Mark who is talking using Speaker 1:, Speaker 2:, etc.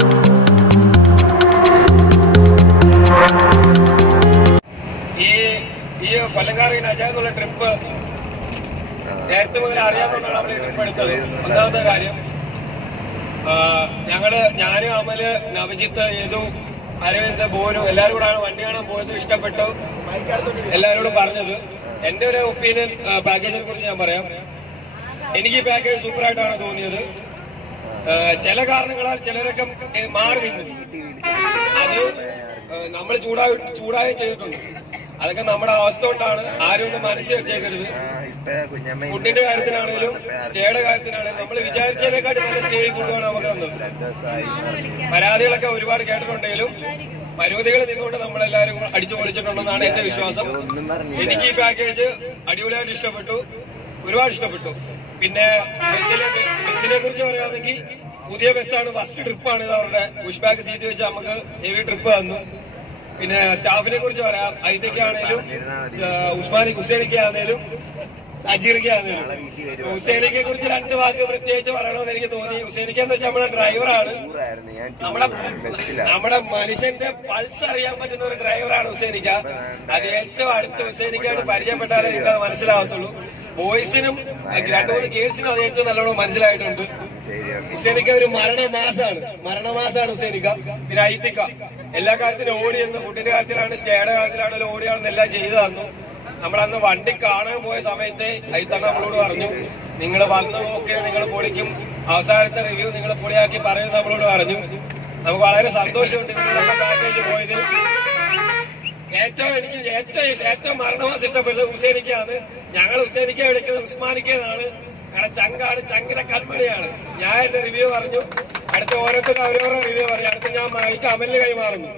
Speaker 1: ഈ ഈ ട്രിപ്പ് നേരത്തെ മുതൽ നമ്മൾ ഈ ട്രിപ്പ് എടുത്തത്. കാര്യം ഞങ്ങൾ ഞാനും അമൽ നവജിത്ത് യദു അരവിന്ദ് ബോനു എല്ലാവരും കൂടാണ് വണ്ടി കാണാൻ പോയത് ഇഷ്ടപ്പെട്ടു. എല്ലാവരോടും പറഞ്ഞത്. എന്റെ ഒരു ഒപ്പീനിയൻ പാക്കേജിനെ കുറിച്ച് ഞാൻ പറയാം. എനിക്ക് ഈ പാക്കേജ് സൂപ്പറായിട്ടാണ് തോന്നിയത്. ചില കാരണങ്ങളാൽ ചിലരൊക്കെ മാറി നിന്നു. അത് നമ്മൾ ചൂടായി ചൂടായി ചെയ്തിട്ടുണ്ട്. അതൊക്കെ നമ്മുടെ അവസ്ഥ കൊണ്ടാണ് ആരും ഒന്ന് മനസ്സിൽ വെച്ചേക്കരുത്. ഫുഡിന്റെ കാര്യത്തിലാണെങ്കിലും സ്റ്റേയുടെ കാര്യത്തിലാണെങ്കിലും നമ്മൾ വിചാരിച്ചതിനെക്കാട്ടി നല്ല സ്റ്റേ ഫുഡാണ് നമുക്ക് തന്നത്. പരാതികളൊക്കെ ഒരുപാട് കേട്ടിട്ടുണ്ടെങ്കിലും പരിമിതികൾ നിന്നുകൊണ്ട് നമ്മളെല്ലാവരും അടിച്ചു പൊളിച്ചിട്ടുണ്ടെന്നാണ് എന്റെ വിശ്വാസം. എനിക്ക് ഈ പാക്കേജ് അടിപൊളിയായിട്ട് ഇഷ്ടപ്പെട്ടു. ഒരുപാട് ഇഷ്ടപ്പെട്ടു. പിന്നെ ബസ്സിലെ ബസ്സിനെ കുറിച്ച് പറയുകയാണെങ്കിൽ പുതിയ ബസ്സാണ്. ഫസ്റ്റ് ട്രിപ്പാണ് ഇത് അവരുടെ പുഷ് ബാക്ക് സീറ്റ് വെച്ച് നമുക്ക് ഹെവി ട്രിപ്പ് തന്നു. പിന്നെ സ്റ്റാഫിനെ കുറിച്ച് പറയാം. ഐതയ്ക്കാണേലും ഉസ്മാനി ഹുസൈനിക്ക് ആണേലും അജീറിക്ക് ആണേലും. ഹുസൈനിക്കെ കുറിച്ച് രണ്ട് വാക്ക് പ്രത്യേകിച്ച് പറയണമെന്ന് എനിക്ക് തോന്നി. ഹുസൈനിക്ക എന്ന് വെച്ചാൽ നമ്മുടെ ഡ്രൈവറാണ് നമ്മുടെ നമ്മുടെ മനുഷ്യന്റെ പൾസ് അറിയാൻ പറ്റുന്ന ഒരു ഡ്രൈവറാണ് ഹുസൈനിക്ക അത് ഏറ്റവും അടുത്ത് ഹുസൈനിക്കായിട്ട് പരിചയപ്പെട്ടാലേ എനിക്ക് അത് മനസ്സിലാവത്തുള്ളൂ ബോയ്സിനും രണ്ടു മൂന്ന് ഗേൾസിനും അത് ഏറ്റവും നല്ലോണം മനസ്സിലായിട്ടുണ്ട്. ഹുസൈനിക്ക ഒരു മരണമാസാണ്. മരണമാസാണ് ഹുസൈനിക്ക പിന്നെ ഐത്തിക്ക എല്ലാ കാര്യത്തിലും ഓടിയെന്ന് ഫുഡിന്റെ കാര്യത്തിലാണ് സ്റ്റേയുടെ കാര്യത്തിലാണെങ്കിലും ഓടിയാണെന്ന് എല്ലാം ചെയ്തു തന്നു. നമ്മളന്ന് വണ്ടി കാണാൻ പോയ സമയത്തെ ഐത്തണ്ണ നമ്മളോട് പറഞ്ഞു നിങ്ങൾ വന്ന് നോക്കി നിങ്ങൾ പൊളിക്കും. അവസാനത്തെ റിവ്യൂ നിങ്ങൾ പൊളിയാക്കി പറയുന്നു നമ്മളോട് പറഞ്ഞു. നമുക്ക് വളരെ സന്തോഷമുണ്ട്. നിങ്ങളുടെ പാക്കേജ് പോയതിൽ ഏറ്റവും എനിക്ക് ഏറ്റവും ഏറ്റവും മരണമാസം ഇഷ്ടപ്പെട്ടത് ഹുസൈനിക്കാണ് ഞങ്ങൾ ഹുസൈനിക്ക വിളിക്കുന്നത് ഉസ്മാനിക്കാണ് കാരണം ചങ്കാണ് ചങ്കിന്റെ കൽമണിയാണ്. ഞാൻ എന്റെ റിവ്യൂ പറഞ്ഞു. അടുത്ത ഓരോരുത്തരും അവരവരുടെ റിവ്യൂ പറഞ്ഞു അടുത്ത ഞാൻ മൈക്ക് അമലിന് കൈമാറുന്നു.